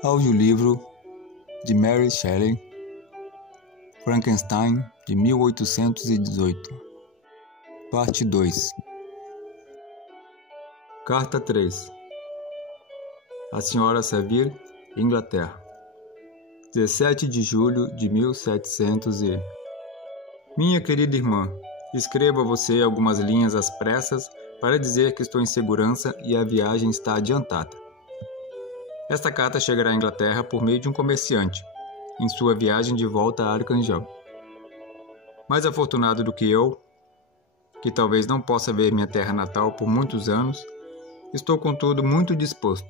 Audiolivro de Mary Shelley, Frankenstein, de 1818. Parte 2. Carta 3. A Sra. Saville, Inglaterra, 17 de julho de 1700 e... Minha querida irmã, escrevo a você algumas linhas às pressas para dizer que estou em segurança e a viagem está adiantada. Esta carta chegará à Inglaterra por meio de um comerciante, em sua viagem de volta a Arcangel. Mais afortunado do que eu, que talvez não possa ver minha terra natal por muitos anos, estou contudo muito disposto.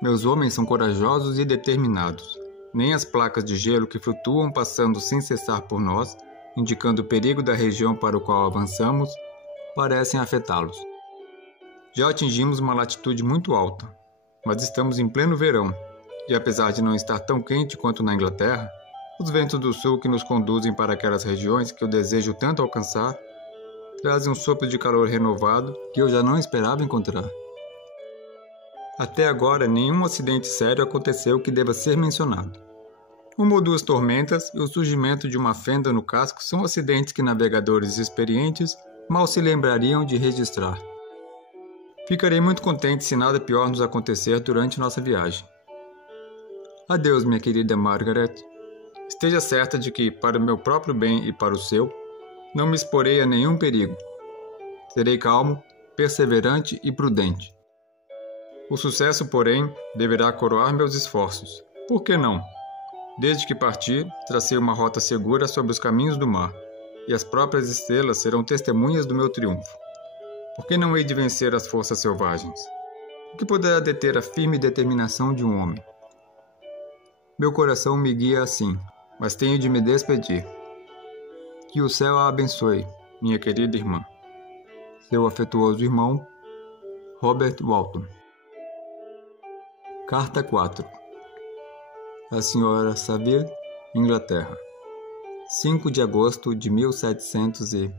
Meus homens são corajosos e determinados. Nem as placas de gelo que flutuam passando sem cessar por nós, indicando o perigo da região para o qual avançamos, parecem afetá-los. Já atingimos uma latitude muito alta, mas estamos em pleno verão, e apesar de não estar tão quente quanto na Inglaterra, os ventos do sul que nos conduzem para aquelas regiões que eu desejo tanto alcançar, trazem um sopro de calor renovado que eu já não esperava encontrar. Até agora, nenhum acidente sério aconteceu que deva ser mencionado. Uma ou duas tormentas e o surgimento de uma fenda no casco são acidentes que navegadores experientes mal se lembrariam de registrar. Ficarei muito contente se nada pior nos acontecer durante nossa viagem. Adeus, minha querida Margaret. Esteja certa de que, para o meu próprio bem e para o seu, não me exporei a nenhum perigo. Serei calmo, perseverante e prudente. O sucesso, porém, deverá coroar meus esforços. Por que não? Desde que parti, tracei uma rota segura sobre os caminhos do mar, e as próprias estrelas serão testemunhas do meu triunfo. Por que não hei de vencer as forças selvagens? O que poderá deter a firme determinação de um homem? Meu coração me guia assim, mas tenho de me despedir. Que o céu a abençoe, minha querida irmã. Seu afetuoso irmão, Robert Walton. Carta 4. A Sra. Saville, Inglaterra, 5 de agosto de 1700 e...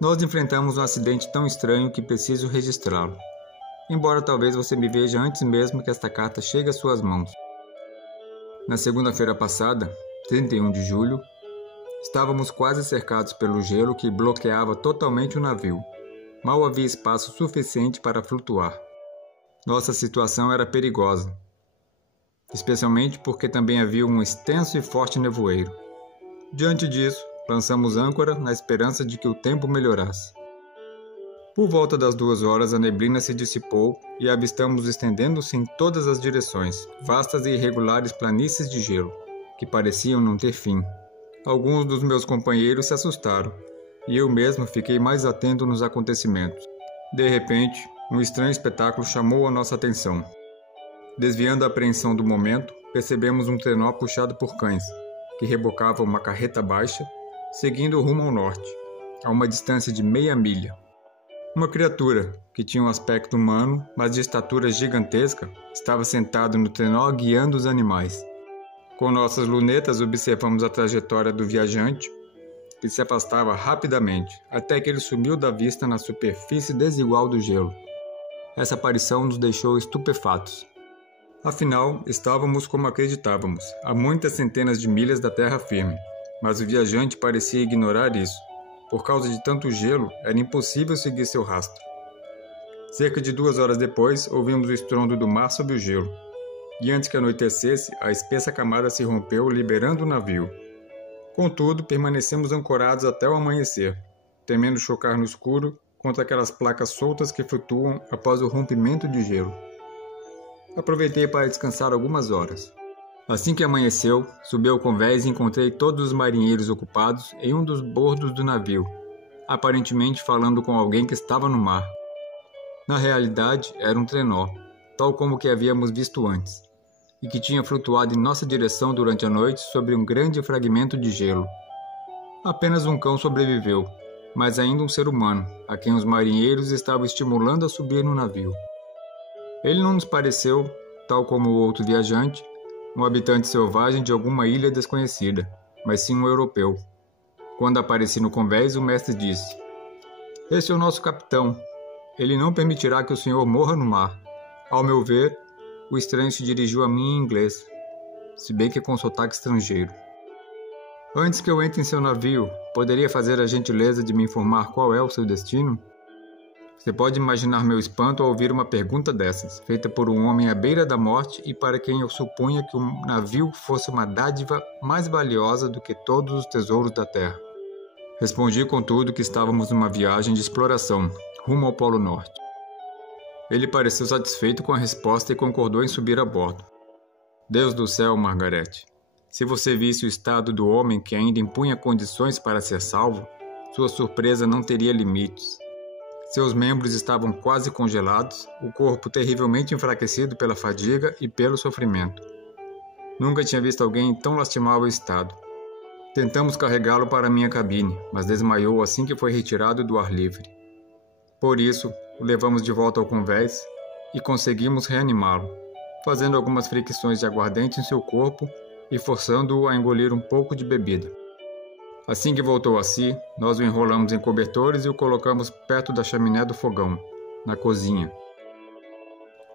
Nós enfrentamos um acidente tão estranho que preciso registrá-lo, embora talvez você me veja antes mesmo que esta carta chegue às suas mãos. Na segunda-feira passada, 31 de julho, estávamos quase cercados pelo gelo que bloqueava totalmente o navio. Mal havia espaço suficiente para flutuar. Nossa situação era perigosa, especialmente porque também havia um extenso e forte nevoeiro. Diante disso, lançamos âncora na esperança de que o tempo melhorasse. Por volta das 2 horas, a neblina se dissipou e avistamos estendendo-se em todas as direções, vastas e irregulares planícies de gelo, que pareciam não ter fim. Alguns dos meus companheiros se assustaram, e eu mesmo fiquei mais atento nos acontecimentos. De repente, um estranho espetáculo chamou a nossa atenção. Desviando a apreensão do momento, percebemos um trenó puxado por cães, que rebocava uma carreta baixa, seguindo rumo ao norte, a uma distância de meia milha. Uma criatura, que tinha um aspecto humano, mas de estatura gigantesca, estava sentado no trenó guiando os animais. Com nossas lunetas observamos a trajetória do viajante, que se afastava rapidamente, até que ele sumiu da vista na superfície desigual do gelo. Essa aparição nos deixou estupefatos. Afinal, estávamos como acreditávamos, a muitas centenas de milhas da terra firme. Mas o viajante parecia ignorar isso. Por causa de tanto gelo, era impossível seguir seu rastro. Cerca de 2 horas depois, ouvimos o estrondo do mar sob o gelo. E antes que anoitecesse, a espessa camada se rompeu, liberando o navio. Contudo, permanecemos ancorados até o amanhecer, temendo chocar no escuro contra aquelas placas soltas que flutuam após o rompimento de gelo. Aproveitei para descansar algumas horas. Assim que amanheceu, subi ao convés e encontrei todos os marinheiros ocupados em um dos bordos do navio, aparentemente falando com alguém que estava no mar. Na realidade, era um trenó, tal como o que havíamos visto antes, e que tinha flutuado em nossa direção durante a noite sobre um grande fragmento de gelo. Apenas um cão sobreviveu, mas ainda um ser humano, a quem os marinheiros estavam estimulando a subir no navio. Ele não nos pareceu, tal como o outro viajante, um habitante selvagem de alguma ilha desconhecida, mas sim um europeu. Quando apareci no convés, o mestre disse: "Esse é o nosso capitão. Ele não permitirá que o senhor morra no mar. Ao meu ver, O estranho se dirigiu a mim em inglês, se bem que com sotaque estrangeiro. Antes que eu entre em seu navio, poderia fazer a gentileza de me informar qual é o seu destino? Você pode imaginar meu espanto ao ouvir uma pergunta dessas, feita por um homem à beira da morte e para quem eu supunha que um navio fosse uma dádiva mais valiosa do que todos os tesouros da terra. Respondi, contudo, que estávamos numa viagem de exploração, rumo ao Polo Norte. Ele pareceu satisfeito com a resposta e concordou em subir a bordo. Deus do céu, Margaret! Se você visse o estado do homem que ainda impunha condições para ser salvo, sua surpresa não teria limites. Seus membros estavam quase congelados, o corpo terrivelmente enfraquecido pela fadiga e pelo sofrimento. Nunca tinha visto alguém em tão lastimável estado. Tentamos carregá-lo para minha cabine, mas desmaiou assim que foi retirado do ar livre. Por isso, o levamos de volta ao convés e conseguimos reanimá-lo, fazendo algumas fricções de aguardente em seu corpo e forçando-o a engolir um pouco de bebida. Assim que voltou a si, nós o enrolamos em cobertores e o colocamos perto da chaminé do fogão, na cozinha.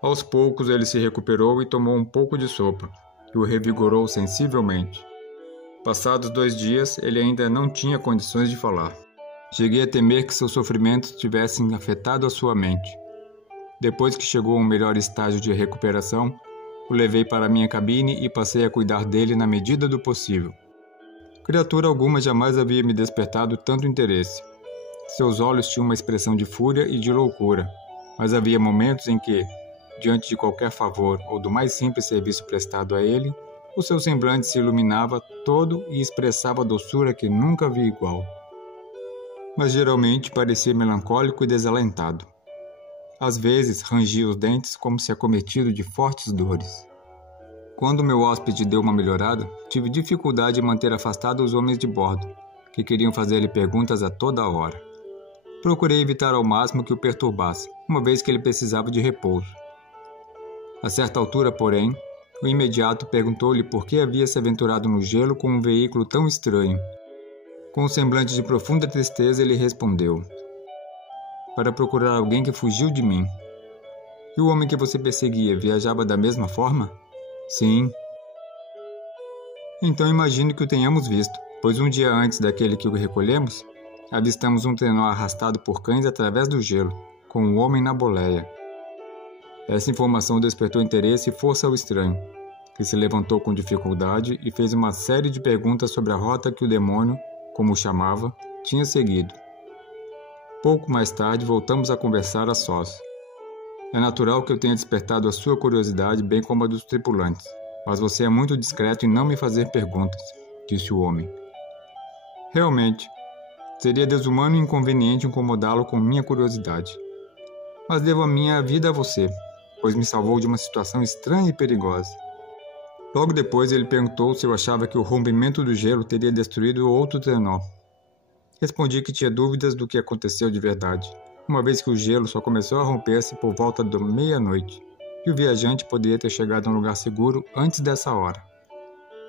Aos poucos ele se recuperou e tomou um pouco de sopa, que o revigorou sensivelmente. Passados 2 dias, ele ainda não tinha condições de falar. Cheguei a temer que seus sofrimentos tivessem afetado a sua mente. Depois que chegou a um melhor estágio de recuperação, o levei para minha cabine e passei a cuidar dele na medida do possível. Criatura alguma jamais havia me despertado tanto interesse. Seus olhos tinham uma expressão de fúria e de loucura, mas havia momentos em que, diante de qualquer favor ou do mais simples serviço prestado a ele, o seu semblante se iluminava todo e expressava doçura que nunca vi igual. Mas geralmente parecia melancólico e desalentado. Às vezes rangia os dentes como se acometido de fortes dores. Quando meu hóspede deu uma melhorada, tive dificuldade em manter afastado os homens de bordo, que queriam fazer-lhe perguntas a toda hora. Procurei evitar ao máximo que o perturbasse, uma vez que ele precisava de repouso. A certa altura, porém, o imediato perguntou-lhe por que havia se aventurado no gelo com um veículo tão estranho. Com um semblante de profunda tristeza, ele respondeu: para procurar alguém que fugiu de mim. E o homem que você perseguia viajava da mesma forma? Sim. Então imagino que o tenhamos visto, pois um dia antes daquele que o recolhemos, avistamos um trenó arrastado por cães através do gelo, com um homem na boleia. Essa informação despertou interesse e força ao estranho, que se levantou com dificuldade e fez uma série de perguntas sobre a rota que o demônio, como o chamava, tinha seguido. Pouco mais tarde voltamos a conversar a sós. É natural que eu tenha despertado a sua curiosidade bem como a dos tripulantes, mas você é muito discreto em não me fazer perguntas, disse o homem. Realmente, seria desumano e inconveniente incomodá-lo com minha curiosidade. Mas devo a minha vida a você, pois me salvou de uma situação estranha e perigosa. Logo depois ele perguntou se eu achava que o rompimento do gelo teria destruído outro trenó. Respondi que tinha dúvidas do que aconteceu de verdade, uma vez que o gelo só começou a romper-se por volta da meia-noite, e o viajante poderia ter chegado a um lugar seguro antes dessa hora.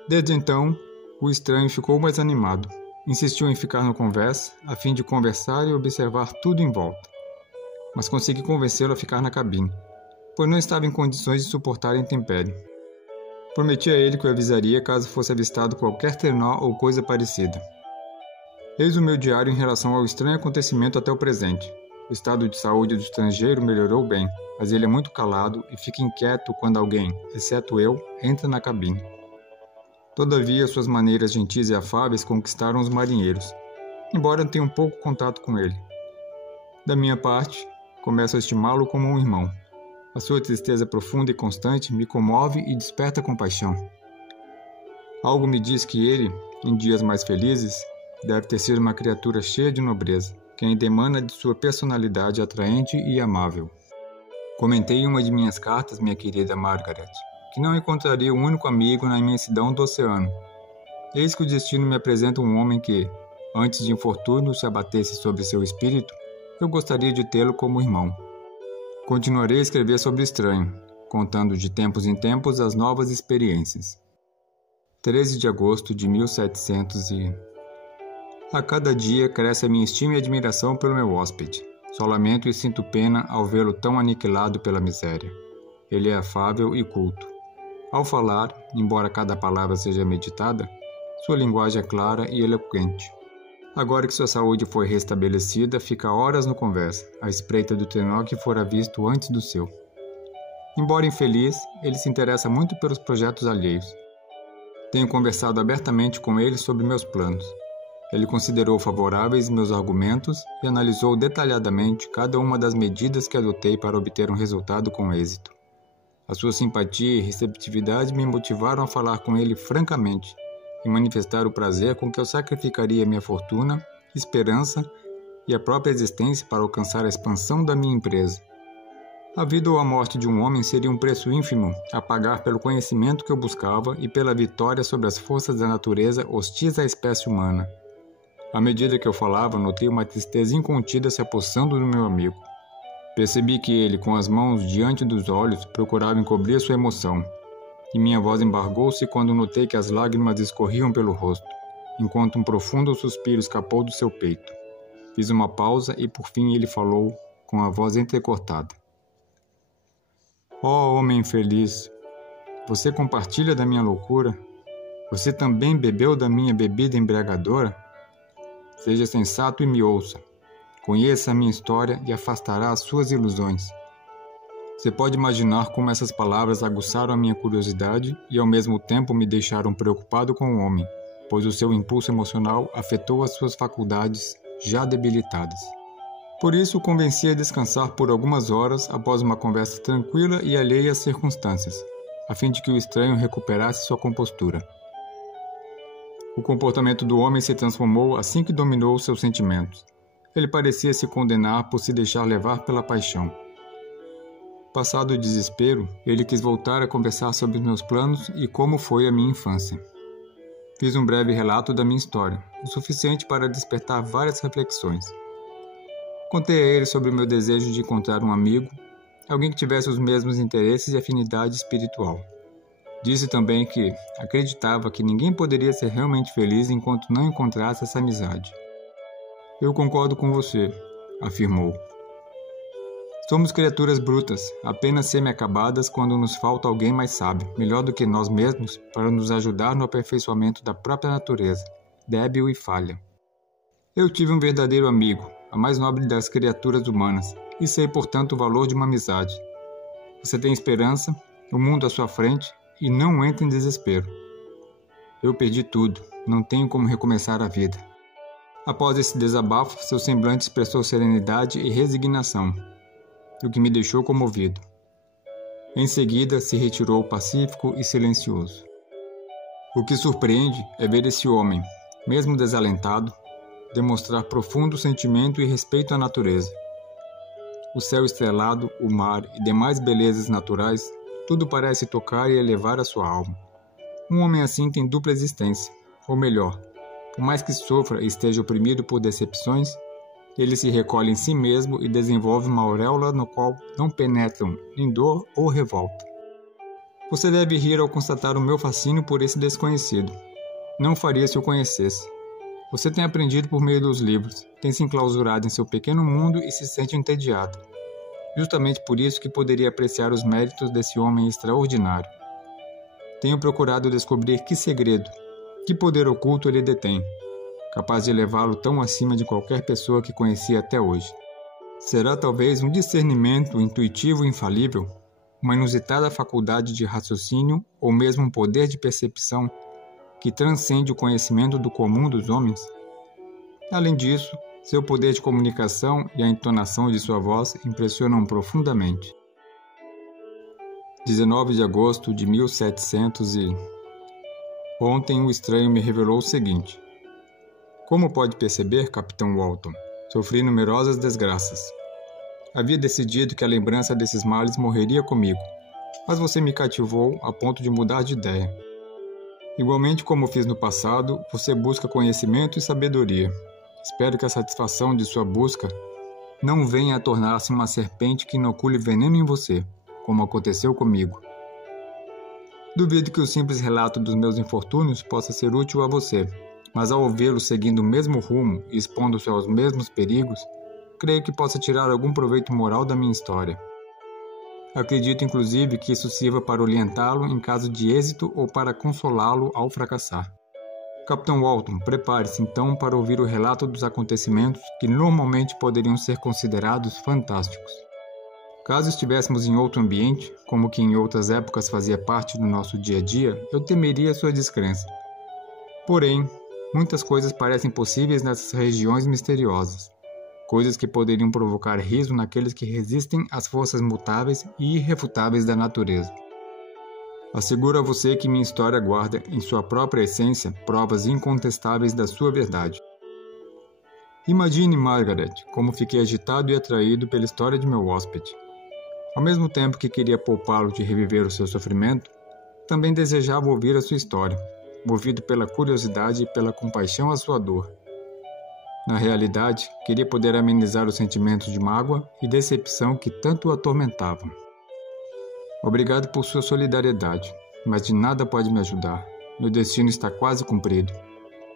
Desde então, o estranho ficou mais animado. Insistiu em ficar no convés, a fim de conversar e observar tudo em volta. Mas consegui convencê-lo a ficar na cabine, pois não estava em condições de suportar a intempérie. Prometi a ele que o avisaria caso fosse avistado qualquer trenó ou coisa parecida. Eis o meu diário em relação ao estranho acontecimento até o presente. O estado de saúde do estrangeiro melhorou bem, mas ele é muito calado e fica inquieto quando alguém, exceto eu, entra na cabine. Todavia, suas maneiras gentis e afáveis conquistaram os marinheiros, embora eu tenha um pouco contato com ele. Da minha parte, começo a estimá-lo como um irmão. A sua tristeza profunda e constante me comove e desperta compaixão. Algo me diz que ele, em dias mais felizes, deve ter sido uma criatura cheia de nobreza, que ainda emana de sua personalidade atraente e amável. Comentei em uma de minhas cartas, minha querida Margaret, que não encontraria um único amigo na imensidão do oceano. Eis que o destino me apresenta um homem que, antes de infortúnio se abatesse sobre seu espírito, eu gostaria de tê-lo como irmão. Continuarei a escrever sobre o estranho, contando de tempos em tempos as novas experiências. 13 de agosto de 1700 A cada dia cresce a minha estima e admiração pelo meu hóspede. Só lamento e sinto pena ao vê-lo tão aniquilado pela miséria. Ele é afável e culto. Ao falar, embora cada palavra seja meditada, sua linguagem é clara e eloquente. Agora que sua saúde foi restabelecida, fica horas no conversa, à espreita do trenó que fora visto antes do seu. Embora infeliz, ele se interessa muito pelos projetos alheios. Tenho conversado abertamente com ele sobre meus planos. Ele considerou favoráveis meus argumentos e analisou detalhadamente cada uma das medidas que adotei para obter um resultado com êxito. A sua simpatia e receptividade me motivaram a falar com ele francamente e manifestar o prazer com que eu sacrificaria minha fortuna, esperança e a própria existência para alcançar a expansão da minha empresa. A vida ou a morte de um homem seria um preço ínfimo a pagar pelo conhecimento que eu buscava e pela vitória sobre as forças da natureza hostis à espécie humana. À medida que eu falava, notei uma tristeza incontida se apossando do meu amigo. Percebi que ele, com as mãos diante dos olhos, procurava encobrir sua emoção, e minha voz embargou-se quando notei que as lágrimas escorriam pelo rosto, enquanto um profundo suspiro escapou do seu peito. Fiz uma pausa e por fim ele falou, com a voz entrecortada. Ó homem infeliz, você compartilha da minha loucura? Você também bebeu da minha bebida embriagadora? Seja sensato e me ouça. Conheça a minha história e afastará as suas ilusões. Você pode imaginar como essas palavras aguçaram a minha curiosidade e ao mesmo tempo me deixaram preocupado com o homem, pois o seu impulso emocional afetou as suas faculdades já debilitadas. Por isso o convenci a descansar por algumas horas após uma conversa tranquila e alheia às circunstâncias, a fim de que o estranho recuperasse sua compostura. O comportamento do homem se transformou assim que dominou seus sentimentos. Ele parecia se condenar por se deixar levar pela paixão. Passado o desespero, ele quis voltar a conversar sobre meus planos e como foi a minha infância. Fiz um breve relato da minha história, o suficiente para despertar várias reflexões. Contei a ele sobre o meu desejo de encontrar um amigo, alguém que tivesse os mesmos interesses e afinidade espiritual. Disse também que acreditava que ninguém poderia ser realmente feliz enquanto não encontrasse essa amizade. Eu concordo com você, afirmou. Somos criaturas brutas, apenas semi-acabadas quando nos falta alguém mais sábio, melhor do que nós mesmos, para nos ajudar no aperfeiçoamento da própria natureza, débil e falha. Eu tive um verdadeiro amigo, a mais nobre das criaturas humanas, e sei, portanto, o valor de uma amizade. Você tem esperança, o mundo à sua frente, e não entre em desespero. Eu perdi tudo, não tenho como recomeçar a vida. Após esse desabafo, seu semblante expressou serenidade e resignação, o que me deixou comovido. Em seguida, se retirou pacífico e silencioso. O que surpreende é ver esse homem, mesmo desalentado, demonstrar profundo sentimento e respeito à natureza. O céu estrelado, o mar e demais belezas naturais, tudo parece tocar e elevar a sua alma. Um homem assim tem dupla existência, ou melhor, por mais que sofra e esteja oprimido por decepções, ele se recolhe em si mesmo e desenvolve uma auréola no qual não penetram nem dor ou revolta. Você deve rir ao constatar o meu fascínio por esse desconhecido. Não faria se o conhecesse. Você tem aprendido por meio dos livros, tem se enclausurado em seu pequeno mundo e se sente entediado. Justamente por isso que poderia apreciar os méritos desse homem extraordinário. Tenho procurado descobrir que segredo, que poder oculto ele detém, capaz de levá-lo tão acima de qualquer pessoa que conheci até hoje. Será talvez um discernimento intuitivo e infalível, uma inusitada faculdade de raciocínio ou mesmo um poder de percepção que transcende o conhecimento do comum dos homens? Além disso, seu poder de comunicação e a entonação de sua voz impressionam profundamente. 19 de agosto de 1700 Ontem o estranho me revelou o seguinte. Como pode perceber, Capitão Walton, sofri numerosas desgraças. Havia decidido que a lembrança desses males morreria comigo, mas você me cativou a ponto de mudar de ideia. Igualmente como fiz no passado, você busca conhecimento e sabedoria. Espero que a satisfação de sua busca não venha a tornar-se uma serpente que inocule veneno em você, como aconteceu comigo. Duvido que o simples relato dos meus infortúnios possa ser útil a você, mas ao ouvi-lo seguindo o mesmo rumo e expondo-se aos mesmos perigos, creio que possa tirar algum proveito moral da minha história. Acredito inclusive que isso sirva para orientá-lo em caso de êxito ou para consolá-lo ao fracassar. Capitão Walton, prepare-se então para ouvir o relato dos acontecimentos que normalmente poderiam ser considerados fantásticos. Caso estivéssemos em outro ambiente, como que em outras épocas fazia parte do nosso dia a dia, eu temeria sua descrença. Porém, muitas coisas parecem possíveis nessas regiões misteriosas. Coisas que poderiam provocar riso naqueles que resistem às forças mutáveis e irrefutáveis da natureza. Asseguro a você que minha história guarda, em sua própria essência, provas incontestáveis da sua verdade. Imagine, Margaret, como fiquei agitado e atraído pela história de meu hóspede. Ao mesmo tempo que queria poupá-lo de reviver o seu sofrimento, também desejava ouvir a sua história, movido pela curiosidade e pela compaixão à sua dor. Na realidade, queria poder amenizar os sentimentos de mágoa e decepção que tanto o atormentavam. Obrigado por sua solidariedade, mas de nada pode me ajudar. Meu destino está quase cumprido.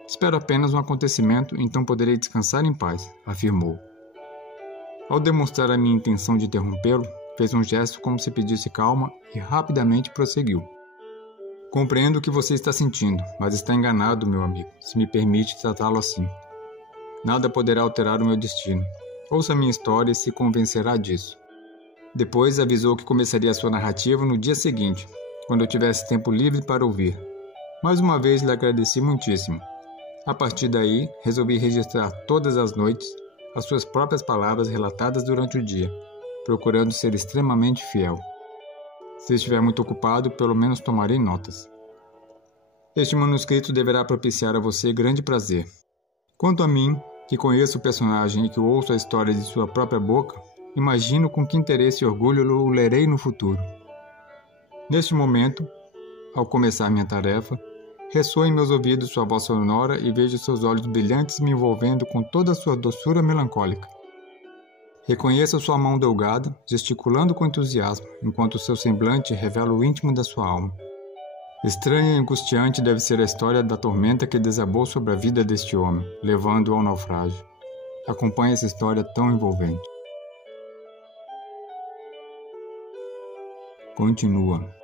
Espero apenas um acontecimento, então poderei descansar em paz, afirmou. Ao demonstrar a minha intenção de interrompê-lo, fez um gesto como se pedisse calma e rapidamente prosseguiu. Compreendo o que você está sentindo, mas está enganado, meu amigo, se me permite tratá-lo assim. Nada poderá alterar o meu destino. Ouça minha história e se convencerá disso. Depois avisou que começaria a sua narrativa no dia seguinte, quando eu tivesse tempo livre para ouvir. Mais uma vez lhe agradeci muitíssimo. A partir daí, resolvi registrar todas as noites as suas próprias palavras relatadas durante o dia, procurando ser extremamente fiel. Se estiver muito ocupado, pelo menos tomarei notas. Este manuscrito deverá propiciar a você grande prazer. Quanto a mim, que conheço o personagem e que ouço a história de sua própria boca, imagino com que interesse e orgulho o lerei no futuro. Neste momento, ao começar minha tarefa, ressoa em meus ouvidos sua voz sonora e vejo seus olhos brilhantes me envolvendo com toda a sua doçura melancólica. Reconheço sua mão delgada, gesticulando com entusiasmo, enquanto seu semblante revela o íntimo da sua alma. Estranha e angustiante deve ser a história da tormenta que desabou sobre a vida deste homem, levando-o ao naufrágio. Acompanhe essa história tão envolvente. Continua.